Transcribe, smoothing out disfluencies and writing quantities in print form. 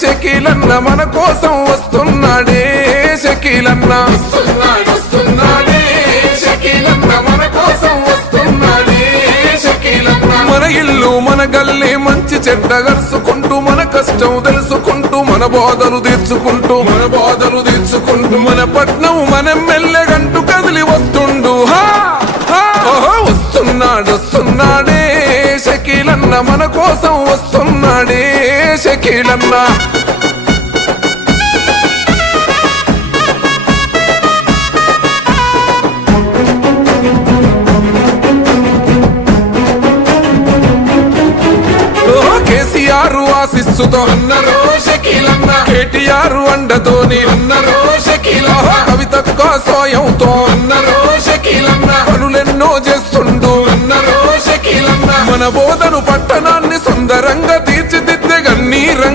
షకీలన్న మన కోసం వస్తున్నాడే షకీలన్న వస్తున్నాడే షకీలన్న మన కోసం వస్తున్నాడే షకీలన్న మన ఇల్లు మన గల్లీ మంచి చెడ్డ గరుసుకుంటూ మన కష్టం తెలుసుకుంటూ మన బాధలు తీర్చుకుంటూ మన పట్నం మన ఎమ్మెల్యే గంటూ కదిలి వస్తుండు వస్తున్నాడే షకీలన్న మన కోసం వస్తున్నాడే షకీలన్న కేసీఆర్ ఆశిస్సుతో అన్నరో షకీలన్న కేటీఆర్ అండతోని అన్నరో షకీలన్న కవితక్క సాయంతో అన్నరో షకీలన్న పనులెన్నో చేస్తుండు అన్నరో షకీలన్న మన బోధను పట్టణాన్ని సుందరంగా